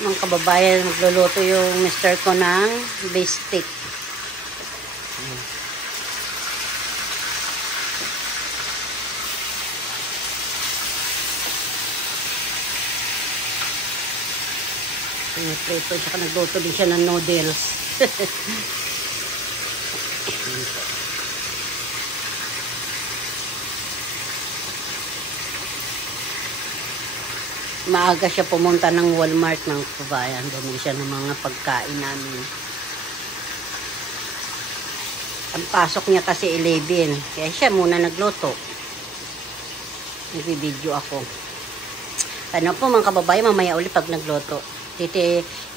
Mga kababayan, magluluto yung mister ko ng beef stick. Prito, tsaka nagluto din siya ng noodles. Maaga siya pumunta ng Walmart ng kabayan. Bumili siya ng mga pagkain namin. Ang pasok niya kasi 11. Kaya siya muna nagluto. Nagbibideo ako. Ano po mga kababayan, mamaya ulit pag nagluto.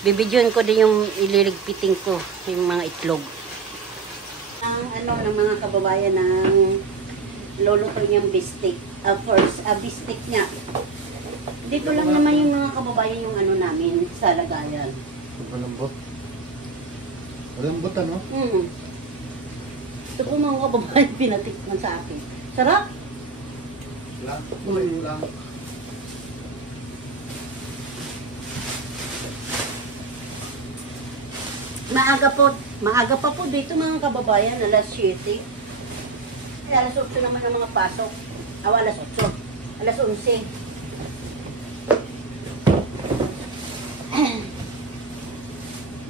Bibidyoin ko din yung ililigpitin ko, yung mga itlog. Ng mga kababayan ng luluto niyang beef stick. Beef stick niya. Dito lang naman yung mga kababayan yung ano namin sa lagayan. Malambot. Malambot ano? Ito po mga kababayan pinatikman sa akin. Sarap! Lang. Lang. Maaga pa po dito mga kababayan, alas 7. Alas 8 naman ang mga pasok. Alas 8. Alas 11.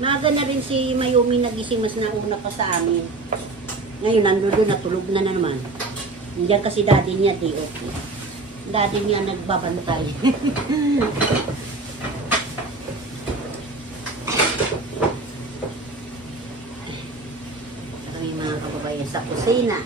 Maaga na rin si Mayumi nagising mas nauna pa sa amin. Ngayon, nandun natulog na naman. Nandiyan kasi daddy niya, di okay. Daddy niya nagbabantay. Kami mga kababayan sa kusina.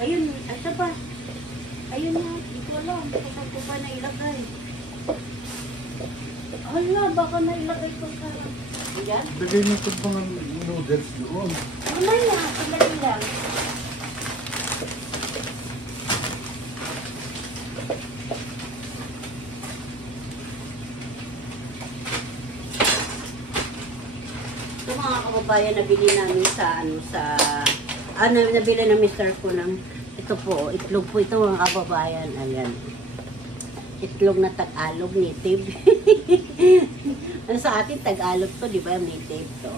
Ayun, asa ba? Ayun na, hindi ko alam. Saan ko pa nailagay? Hala, baka nailagay ko sa... Ayan? Lagay mo ito mga noodles doon. Mamaya, sandali lang. Ito mga kababayan, nabili namin sa nabili na mister ko ng ito po, itlog po ito mga kababayan. Ayan. Itlog na Tagalog, native. Ano sa atin, Tagalog to, di ba? Native to.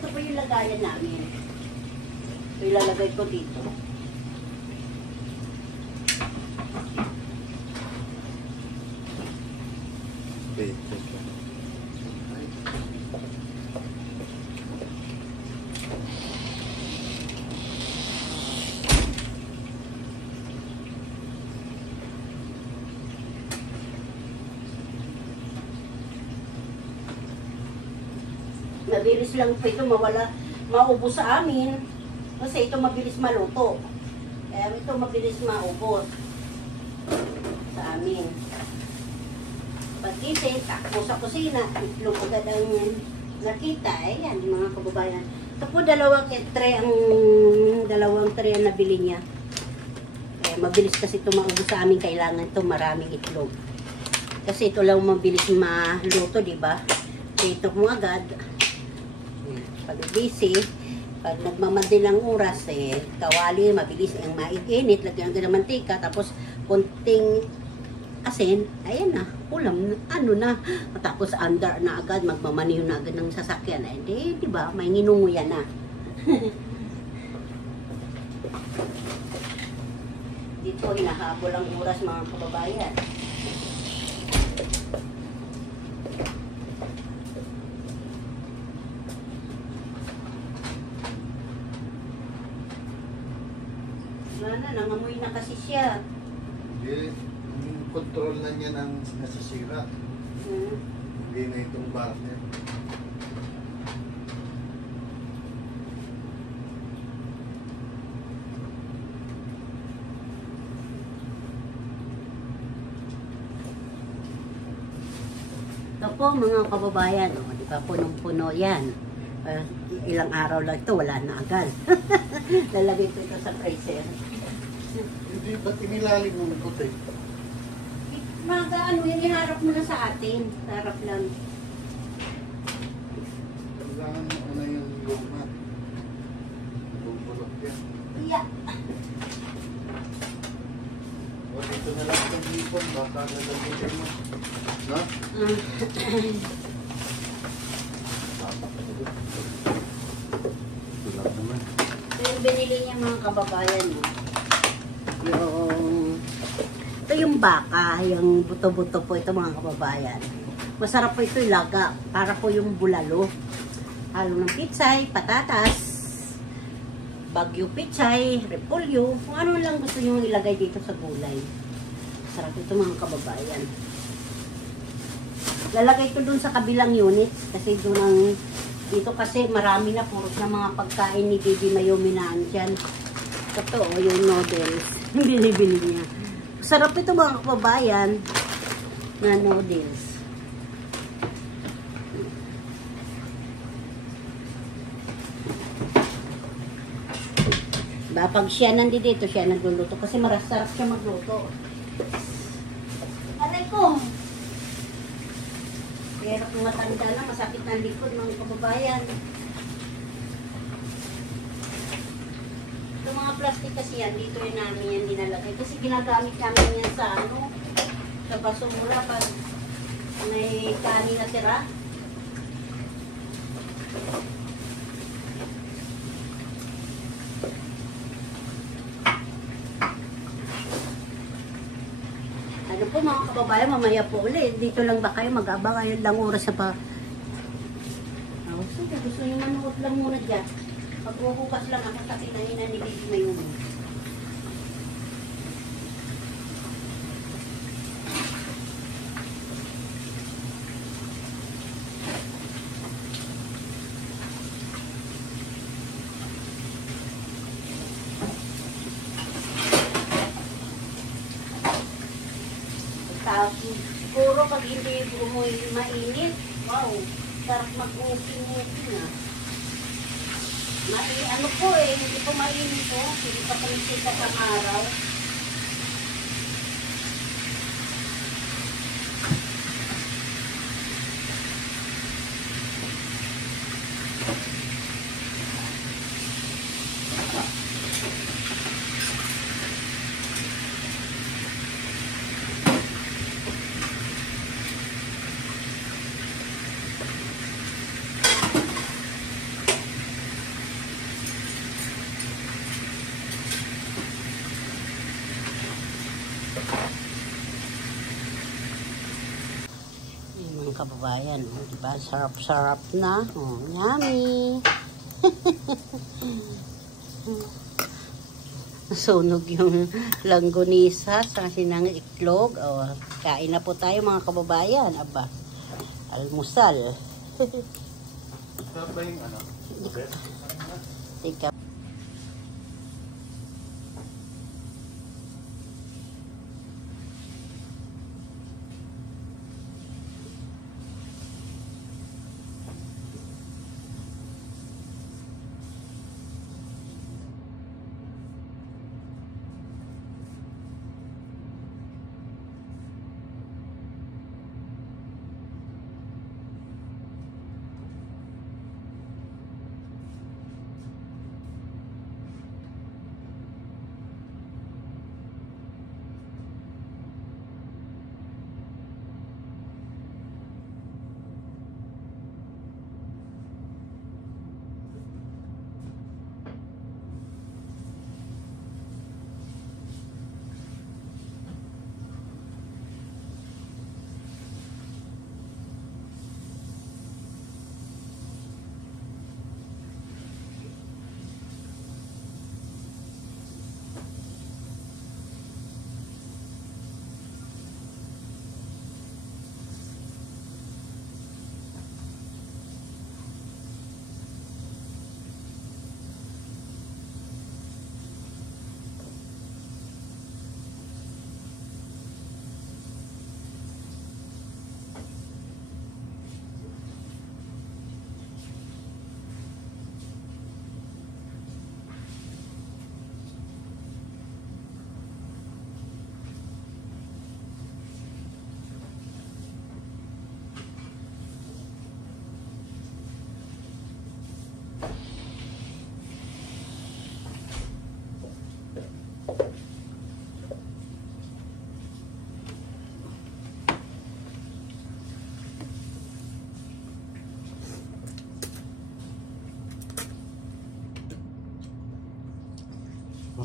Ito po yung lagayan namin. Ito ilalagay ko dito. Okay. Mabilis lang po ito maubos sa amin kasi ito mabilis maluto. Kaya ito mabilis maubos sa amin. Pagkising, takbo sa kusina, itlog agad ang nakita. Ayan, mga kababayan. Ito po dalawang tray ang nabili niya. Kaya mabilis kasi ito maubos sa amin. Kailangan ito maraming itlog. Kasi ito lang mabilis maluto, di ba? Ito mo agad. Pag busy, pag nagmamadilang oras, kawali, mabilis ang maiinit, lagyan ng mantika, tapos konting asin, ayan na, ulam, ano na, tapos andar na agad, magmamaniho na agad ng sasakyan. Hindi, di ba, may nginunguyan na. Dito, hinahabol ang oras mga kababayan. Nangamoy na kasi siya. Hindi, yung control na niya ng nasisira. Hindi na itong burner. Ito po mga kababayan, di ba punong-puno yan. Ilang araw lang ito, wala na agad. Lalagay ko ito sa freezer. Hindi ba't inilalim mo ng puti? Mga ano, hiniharap mo na sa atin. Harap lang. Kailangan mo na yung luma. Bubulok yan. Yeah. O dito na lang sa hipon, baka lalagyan mo. No? Wala naman. Ito yung binili niya mga kababayan mo. Ito yung baka, yung buto-buto po ito mga kababayan. Masarap po ito ilaga, para po yung bulalo. Halo ng pitsay, patatas, bagyo pitsay, repolyo, kung ano lang gusto nyo ilagay dito sa gulay. Sarap ito mga kababayan. Lalagay ko dun sa kabilang unit kasi dun ang, dito kasi marami na puros na mga pagkain ni Baby Mayumi na andyan. Ito yung noodles, binibili niya. Sarap ito mga kababayan na noodles. Diba, pag siya nandito, siya nagluluto kasi marasarap siya magluto. Aray ko! Pero kung matanda na, masakit na likod mga kababayan. Itong mga plastic kasi yan, dito rin namin yan dinalagay. Kasi ginagamit namin yan sa ano, sa basura pag may kanin na tira. Ano po mga kababayan, mamaya po ulit. Dito lang ba kayo mag-abang? Ayun lang oras sa pa. Sige, gusto nyo manood lang muna dyan. Pagbubukas lang ako sa kinahina ni Baby Mayumi. Tapos, siguro pag hindi mainit, wow, sarap mag-uking-uking ah. Ano po hindi po mainit po, hindi pa kami sikat ang araw. Mga kababayan, diba? Sarap-sarap na. Yummy! Sunog yung langgonisa sa sinang iklog. Kain na po tayo mga kababayan. Aba, almusal. Sarap ba yung ano? Tika.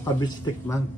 Nakabistik man.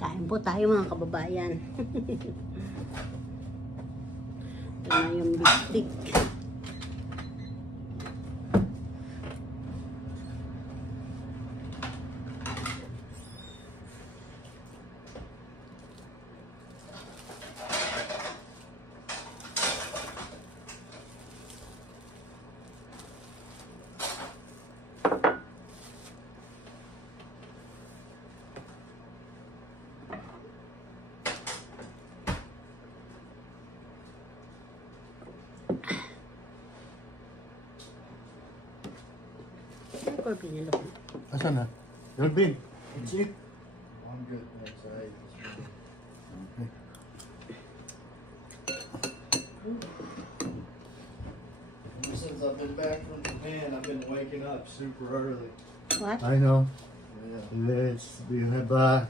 Kain po tayo mga kababayan. Ito na yung bistik. Or pinalo. Asan na? Elvin, it's it. I'm good, thanks. I ate this morning. Ever since I've been back from Japan, I've been waking up super early. What? I know. Yeah. Let's, you have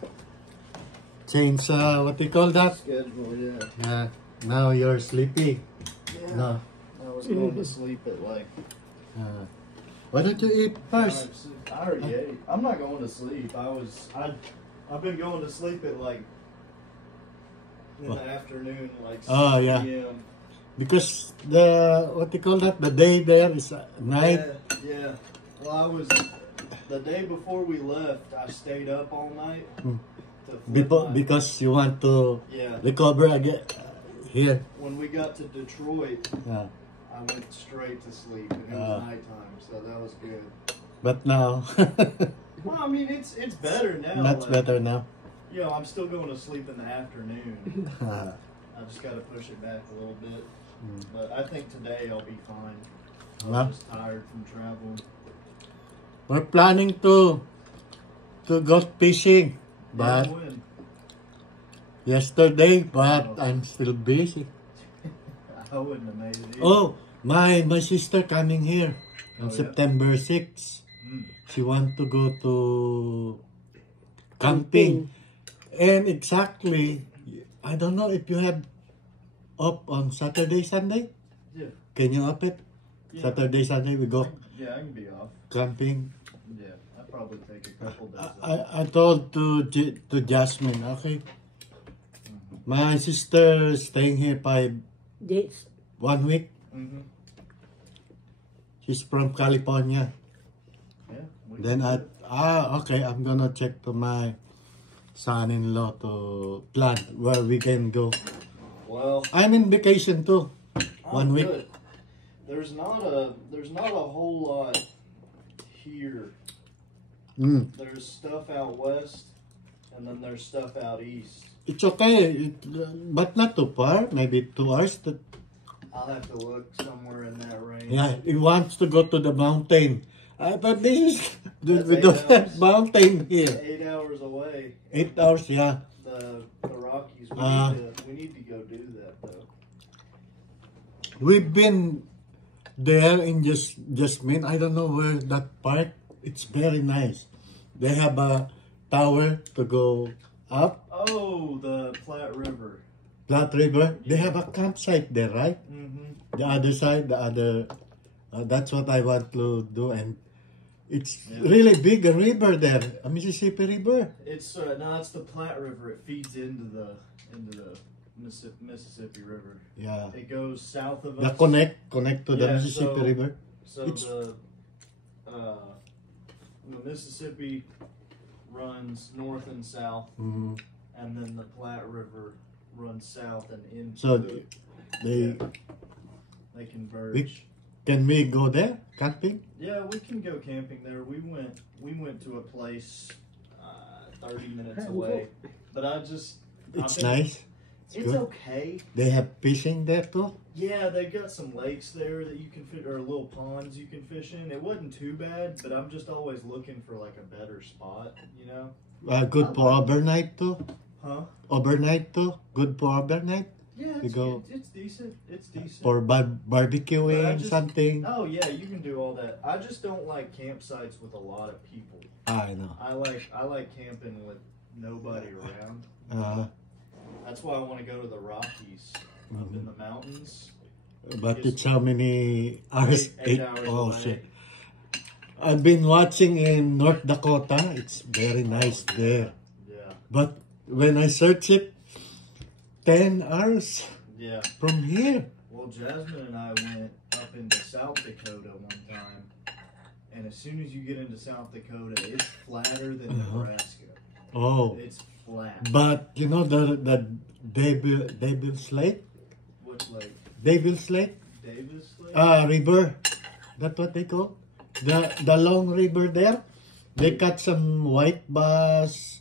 change, what do you call that? Schedule, yeah. Yeah, now you're sleepy. Yeah. No. I was going to sleep at like. Why don't you eat first? I already ate. I'm not going to sleep. I've been going to sleep at like in the afternoon, like 6 Oh, yeah. p.m. Because what do you call that? The day there is night. Yeah. Well, the day before we left, I stayed up all night. Hmm. To flip Because you want to yeah. recover again here. When we got to Detroit, Yeah. I went straight to sleep, and it was nighttime, so that was good. But now, Well, I mean, it's better now. that's better now. You know, I'm still going to sleep in the afternoon. I just got to push it back a little bit. But I think today I'll be fine. I'm just tired from traveling. We're planning to go fishing, but Yeah, when? yesterday, but I'm still busy. I wouldn't have made it either. Oh, my sister coming here on Oh, yeah? September 6th. Mm. She want to go to camping. And exactly, I don't know if you have up on Saturday, Sunday? Yeah. Can you up it? Yeah. Saturday, Sunday we go Yeah, I can be off. camping. Yeah, I'd probably take a couple days off. I told to Jasmine, okay. My sister staying here 1 week. Mm-hmm. She's from California. Yeah. Then okay, I'm gonna check to my son-in-law to plan where we can go. Well, I'm in vacation too. 1 week. Good. There's not a whole lot here. There's stuff out west, and then there's stuff out east. It's okay, but not too far. Maybe 2 hours. I'll have to look somewhere in that range. Yeah, he wants to go to the mountain. But this is That's we 8 don't have hours. mountain here. 8 hours away. 8 hours, yeah. The Rockies. We need to go do that though. We've been there in Jasmine. I don't know where that park. It's very nice. They have a tower to go up. Oh, the Platte River. Platte River. They have a campsite there, right? Mm-hmm. The other side, the other. That's what I want to do, and it's really big a river there, a Mississippi River. It's no, it's the Platte River. It feeds into the Mississippi River. Yeah. It goes south of The us. connect to the Yeah, Mississippi so- River. So It's- the Mississippi runs north and south, Mhm. and then the Platte River runs south and into So the, they they converge. can we go there camping? Yeah, we can go camping there. We went to a place 30 minutes away, but It's I've been- nice. It's good. okay. They have fishing there too. Yeah, they got some lakes there that you can fish, or little ponds you can fish in. It wasn't too bad, but I'm just always looking for like a better spot, you know? Good for overnight too. Huh? Overnight too. Good for overnight Yeah, You it's, go- it's decent. It's decent. for But I barbecuing just- something. Oh yeah, you can do all that. I just don't like campsites with a lot of people. I know. I like camping with nobody around. That's why I want to go to the Rockies, up in the mountains. But it's how many hours? Eight hours Oh away. shit! I've been watching in North Dakota. It's very nice there. Yeah, But when I search it, 10 hours yeah. from here. Well, Jasmine and I went up into South Dakota one time, and as soon as you get into South Dakota, it's flatter than Nebraska. Oh, It's flat. but you know the Devil's Lake? What's like Devil's Lake? Davis Lake? River. That's what they call the long river there. They cut some white bass,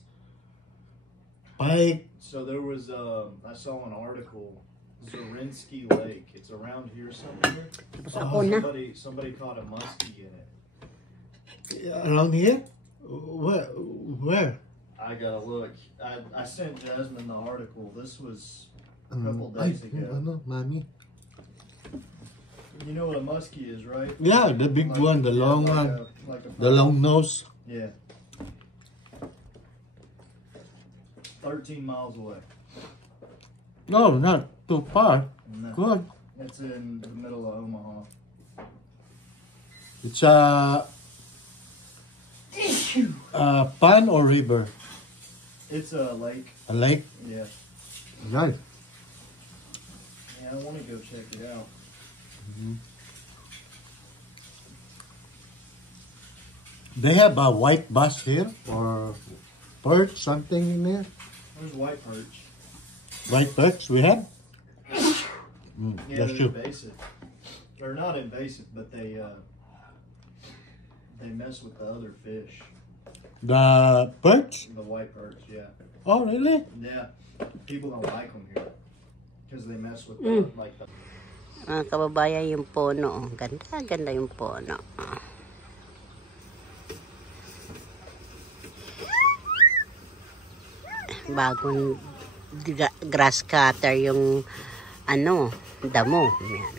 pike. So there was, I saw an article, Zorinsky Lake. It's around here somewhere. Tapos ako na. Somebody caught a muskie in it. Around here? Where? I gotta look. I sent Jasmine the article. This was a couple days ago. Ano, mommy? You know what a muskie is, right? Yeah, the big Like- one, the yeah, long like one, like a the long nose. Yeah. 13 miles away. No, not too far. No, Good. it's in the middle of Omaha. It's a pond or river? It's a lake. A lake? Yeah. Right. Yeah, I want to go check it out. They have a white bass here or perch, something in there. There's white perch. White perch we have? Yeah, That's they're true. invasive. They're not invasive, but they mess with the other fish. The perch? The white perch, yeah. Oh, really? Yeah. People don't like them here because they mess with the, like the. Mga kababayan, yung puno. Ganda, ganda yung puno. Bagong grass cutter yung ano, damo. Yan.